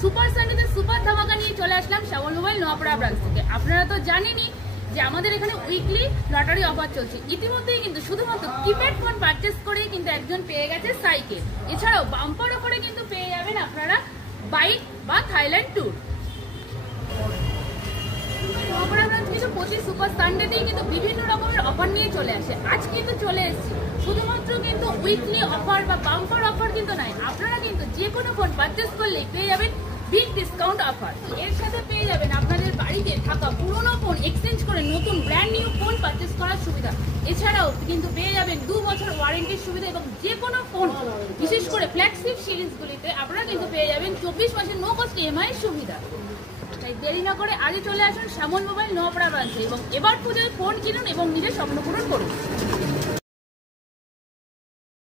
Super সানডেতে super ধামাকা নিয়ে চলে আসলাম শ্যামল মোবাইল নোয়াপাড়া ব্রাঞ্চ থেকে। আপনারা তো জানেনই যে আমাদের এখানে উইকলি লটারি অফার চলছে। ইতিমধ্যেই কিন্তু শুধুমাত্র কিপ্যাড ফোন পারচেস করেই কিন্তু একজন পেয়ে গেছে সাইকেল। এছাড়াও বাম্পার অফারে কিন্তু পেয়ে যাবেন আপনারা বাইক বা থাইল্যান্ড ট্যুর। নোয়াপাড়া ব্রাঞ্চ কিন্তু প্রতি সুপার সানডেতেই কিন্তু বিভিন্ন রকমের অফার নিয়ে চলে আসে। আজ কিন্তু চলে এসেছি শুধুমাত্র কিন্তু উইকলি অফার বা বাম্পার অফার কিন্তু নয়, আপনারা কিন্তু যে কোনো ফোন পারচেস করলেই পেয়ে যাবেন বিগ ডিসকাউন্ট অফার। এর সাথে পেয়ে যাবেন আপনাদের বাড়িতে থাকা পুরোনো ফোন এক্সচেঞ্জ করে নতুন ব্র্যান্ড নিউ ফোন পারচেস করার সুবিধা। এছাড়াও কিন্তু পেয়ে যাবেন 2 বছর ওয়ারেন্টির সুবিধা এবং যে কোনো ফোন বিশেষ করে ফ্ল্যাগশিপ সিরিজগুলিতে আপনারা কিন্তু পেয়ে যাবেন 24 মাসের নো কস্ট ইএমআই সুবিধা। তাই দেরি না করে আজই চলে আসুন শ্যামল মোবাইল নোয়াপাড়া ব্রাঞ্চে এবং এবার পুজোয় ফোন কিনুন এবং নিজের স্বপ্ন পূরণ করুন।